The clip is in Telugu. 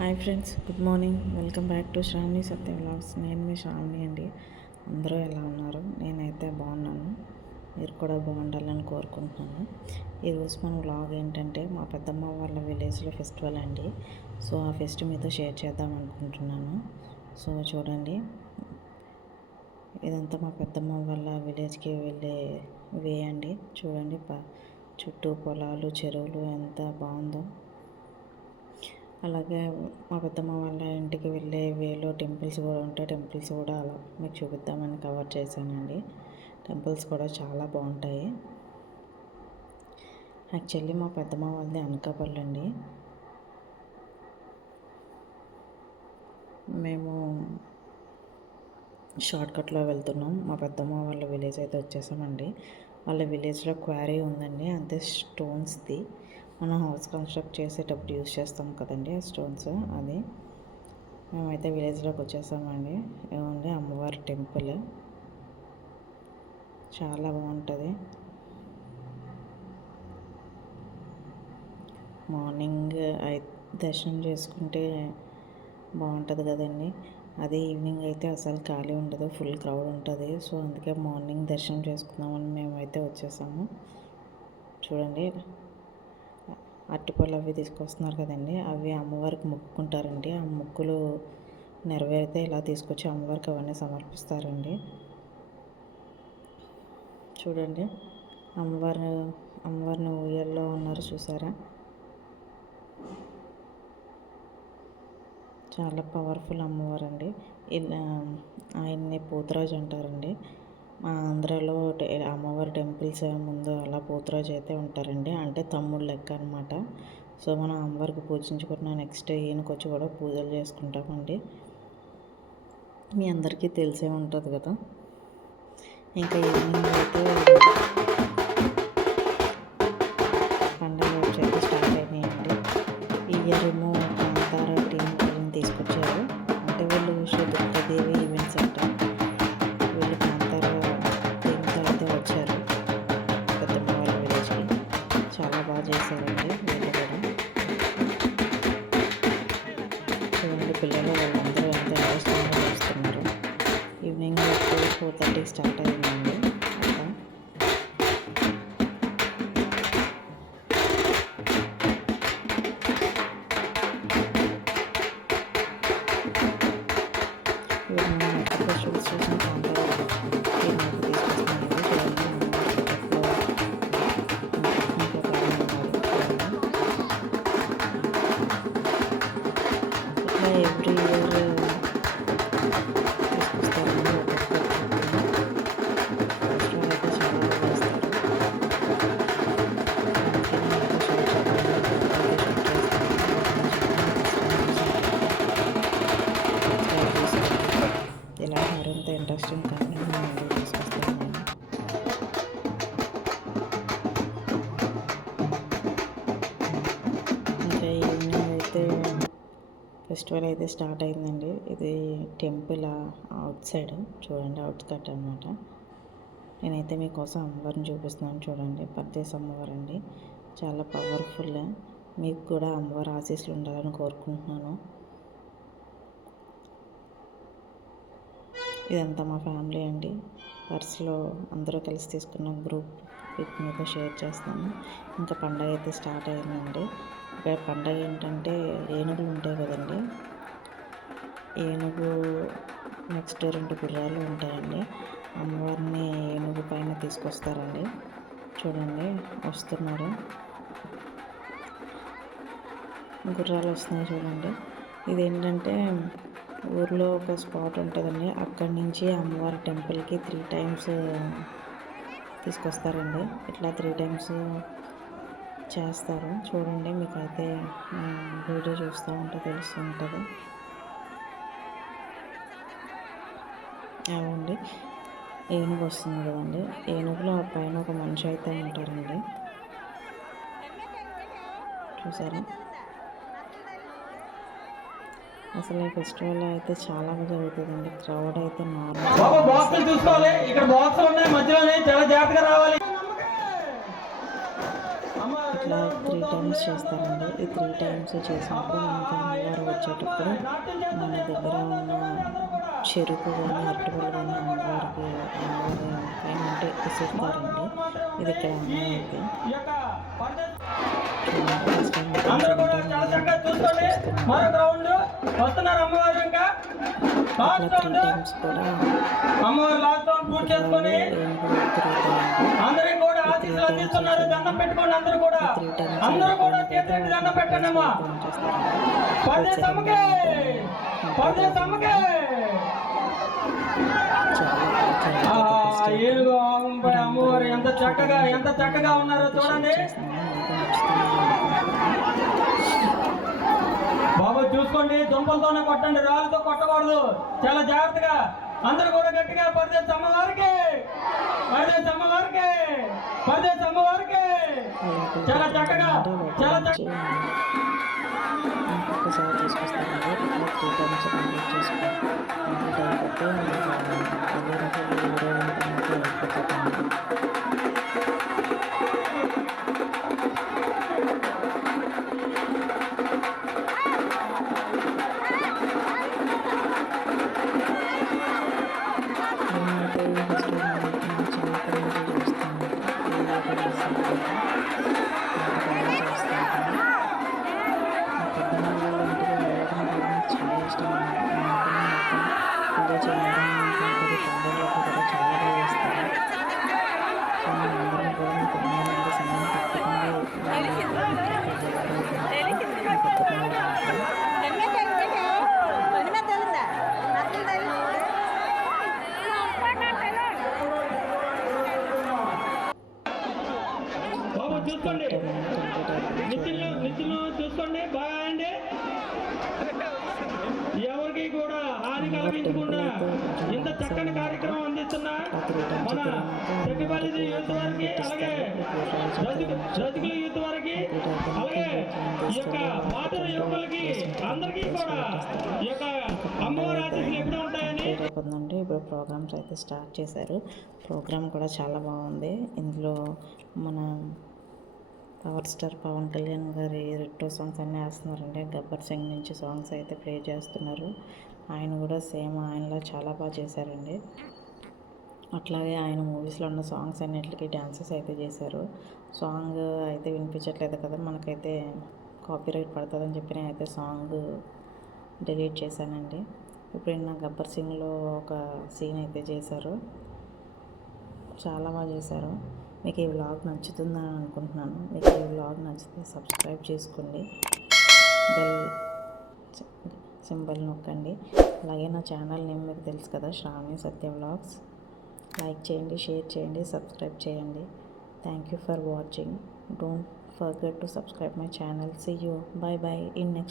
Hi friends, good morning. Welcome back to Sravani Satya vlogs. నేను మీ శ్రావణి అండి. అందరూ ఎలా ఉన్నారు? నేనైతే బాగున్నాను. మీరు కూడా బాగుండాలని కోరుకుంటున్నాను. ఈరోజు మన వ్లాగ్ ఏంటంటే మా పెద్దమ్మ వాళ్ళ విలేజ్లో ఫెస్టివల్ అండి. సో ఆ ఫెస్ట్ మీతో షేర్ చేద్దాం అనుకుంటున్నాను. సో చూడండి, ఇదంతా మా పెద్దమ్మ వాళ్ళ విలేజ్కి వెళ్ళే వే అండి. చూడండి, చుట్టూ పొలాలు, చెరువులు ఎంత బాగుందో. అలాగే మా పెద్దమ్మ వాళ్ళ ఇంటికి వెళ్ళే వేలో టెంపుల్స్ కూడా ఉంటాయి. టెంపుల్స్ కూడా అలా మీకు చూపిద్దామని కవర్ చేశానండి. టెంపుల్స్ కూడా చాలా బాగుంటాయి. యాక్చువల్లీ మా పెద్దమ్మ వాళ్ళది అనకాపల్లి అండి. మేము షార్ట్కట్లో వెళ్తున్నాం. మా పెద్దమ్మ వాళ్ళ విలేజ్ అయితే వచ్చేసామండి. వాళ్ళ విలేజ్లో క్వారీ ఉందండి, అంతే స్టోన్స్ది. మనం హౌస్ కన్స్ట్రక్ట్ చేసేటప్పుడు యూజ్ చేస్తాం కదండి ఆ స్టోన్స్. అది మేమైతే విలేజ్లోకి వచ్చేసామండి. ఏమండి, అమ్మవారి టెంపుల్ చాలా బాగుంటుంది. మార్నింగ్ దర్శనం చేసుకుంటే బాగుంటుంది కదండి. అదే ఈవినింగ్ అయితే అసలు ఖాళీ ఉండదు, ఫుల్ క్రౌడ్ ఉంటుంది. సో అందుకే మార్నింగ్ దర్శనం చేసుకుందామని మేమైతే వచ్చేసాము. చూడండి, అరటిపళ్ళు అవి తీసుకొస్తున్నారు కదండి, అవి అమ్మవారికి మొక్కుకుంటారండి. ఆ మొక్కులు నెరవేరితే ఇలా తీసుకొచ్చి అమ్మవారికి అవన్నీ సమర్పిస్తారండి. చూడండి, అమ్మవారిని ఊయల్లో ఉన్నారు, చూసారా? చాలా పవర్ఫుల్ అమ్మవారు అండి. ఆయన్ని పోతురాజు అంటారండి. మా ఆంధ్రాలో అమ్మవారి టెంపుల్స్ ముందు అలా పోతురాజు అయితే ఉంటారండి, అంటే తమ్ముడు లెక్క అనమాట. సో మనం అమ్మవారికి పూజించుకున్న నెక్స్ట్ ఈయనకి వచ్చి కూడా పూజలు చేసుకుంటామండి. మీ అందరికీ తెలిసే ఉంటుంది కదా. ఇంకా ఈవినింగ్ అయితే పండుగ అయితే స్టార్ట్ అయినాయండి. ఈ ఇయర్ ఏమో కాంతార టీం వాళ్ళని తీసుకొచ్చారు. అంటే వీళ్ళు శ్రీ దుర్గాదేవి ఈవెంట్స్ అంటారు. వీళ్ళు కాంతార టీంతో అయితే వచ్చారు పెద్దమ్మ వాళ్ళ విలేజ్కి. చాలా బాగా చేశారండి వీళ్ళు కూడా. చూడండి, పిల్లలు వాళ్ళందరూ ఎంత ఇంట్రెస్టింగ్గా చేస్తున్నారు. ఈవినింగ్ 4:30 స్టార్ట్ అయిందండి. ఎవ్రీ ఇయర్ తీసుకొస్తారండి అయితే చాలా బాగా చేస్తారు. ఇలా మరింత ఇంట్రెస్టింగ్ కంటెంట్ మేము తీసుకొస్తాము. ఇంకా ఈవినింగ్ అయితే ఫెస్టివల్ అయితే స్టార్ట్ అయిందండి. ఇది టెంపుల్ అవుట్ సైడ్, చూడండి, అవుట్స్కట్ అనమాట. నేనైతే మీకోసం అమ్మవారిని చూపిస్తున్నాను. చూడండి, పర్దేశ్ అమ్మవారు అండి, చాలా పవర్ఫుల్. మీకు కూడా అమ్మవారి ఆశీస్సులు ఉండాలని కోరుకుంటున్నాను. ఇదంతా మా ఫ్యామిలీ అండి. పర్స్లో అందరూ కలిసి తీసుకున్న గ్రూప్ పిక్ మీతో షేర్ చేస్తాను. ఇంకా పండగ అయితే స్టార్ట్ అయిందండి. ఇక్కడ పండగ ఏంటంటే ఏనుగులు ఉంటాయి కదండి, ఏనుగు నెక్స్ట్ 2 గుర్రాలు ఉంటాయండి. అమ్మవారిని ఏనుగు పైన తీసుకొస్తారండి. చూడండి, వస్తున్నారు, గుర్రాలు వస్తున్నాయి. చూడండి, ఇదేంటంటే ఊర్లో ఒక స్పాట్ ఉంటుందండి, అక్కడి నుంచి అమ్మవారి టెంపుల్కి 3 times తీసుకొస్తారండి. ఇట్లా 3 times చేస్తారు. చూడండి, మీకైతే వీడియో చూస్తూ ఉంటే తెలుస్తుంటుంది. అవండి, ఏనుగు వస్తుంది కదండి, ఏనుగులో పైన ఒక మనిషి అయితే ఉంటారండి. చూసారా? అసలు ఈ ఫెస్టివల్ అయితే చాలా జరుగుతుందండి. క్రౌడ్ అయితే నార్మల్. ఇట్లా 3 times టైమ్స్ చేస్తారండి. ఈ 3 టైమ్స్ చేసినప్పుడు మనకు అమ్మవారు వచ్చేటప్పుడు మన దగ్గర ఉన్న చెరుకు కానీ అరటిపళ్ళు కానీ అమ్మవారి పైన అంటే విసురుతారండి. ఇది ఇక్కడ అమ్మవారికి అందరూ కూడా చాలా చక్కగా చూసుకోండి. మరొక రౌండ్ వస్తున్నారు అమ్మవారు. ఇంకా లాస్ట్ రౌండ్ అమ్మవారు లాస్ట్ రౌండ్ పూర్తి చేసుకొని అందరూ కూడా ఆశీస్సులు అందిస్తున్నారు. దండం పెట్టుకోండి. అందరూ కూడా చేతులెత్తి దండం పెట్టండి అమ్మా. పరదేశమ్మకే పరదేశమ్మకే ఏనుగు అమ్మవారు ఎంత చక్కగా ఉన్నారో చూడండి. బాబు చూసుకోండి, దుంపలతోనే కొట్టండి, రాళ్ళతో కొట్టకూడదు. చాలా జాగ్రత్తగా అందరూ కూడా గట్టిగా పరదేశ అమ్మవారికి చాలా చక్కగా ఇంకొకసారి తీసుకొస్తారండి. 3 టైమ్స్ కంప్లీట్ చేసుకుంటాం. కంప్లీట్ అయిపోతే అదే అయిపోతుంది. చూసుకోండి, చూసుకోండి బాగా అండి. ఎవరికి కూడా హాని కలిగించకుండా ఇంత చక్కని కార్యక్రమం అందిస్తున్న మన చెట్టిపల్లి యూత్ వారికి, అలాగే రజకుల యూత్ వారికి, అలాగే ఈ యొక్క మాతృ యువకులకి అందరికీ కూడా ఈ యొక్క అమ్మవారి ఆశీస్సులు ఎప్పుడు ఉంటాయని. ఇప్పుడు ప్రోగ్రామ్స్ అయితే స్టార్ట్ చేశారు. ప్రోగ్రామ్ కూడా చాలా బాగుంది. ఇందులో మన పవర్ స్టార్ పవన్ కళ్యాణ్ గారి రెట్రో సాంగ్స్ అన్నీ వేస్తున్నారండి. గబ్బర్ సింగ్ నుంచి సాంగ్స్ అయితే ప్లే చేస్తున్నారు. ఆయన కూడా సేమ్ ఆయనలా చాలా బాగా చేశారండి. అట్లాగే ఆయన మూవీస్లో ఉన్న సాంగ్స్ అన్నిటికీ డ్యాన్సెస్ అయితే చేశారు. సాంగ్ అయితే వినిపించట్లేదు కదా, మనకైతే కాపీరైట్ పడుతుందని చెప్పి నేనైతే సాంగ్ డిలీట్ చేశానండి. ఇప్పుడు నా గబ్బర్ సింగ్లో ఒక సీన్ అయితే చేశారు, చాలా బాగా చేశారు. మీకు ఈ వ్లాగ్ నచ్చుతుందని అనుకుంటున్నాను. మీకు ఈ వ్లాగ్ నచ్చితే సబ్స్క్రైబ్ చేసుకోండి, బెల్ సింబల్ నొక్కండి. అలాగే నా ఛానల్ నేమ్ మీకు తెలుసు కదా, శ్రావణి సత్య వ్లాగ్స్. లైక్ చేయండి, షేర్ చేయండి, సబ్స్క్రైబ్ చేయండి. Thank you for watching. Don't forget to subscribe my channel. See you. Bye bye in next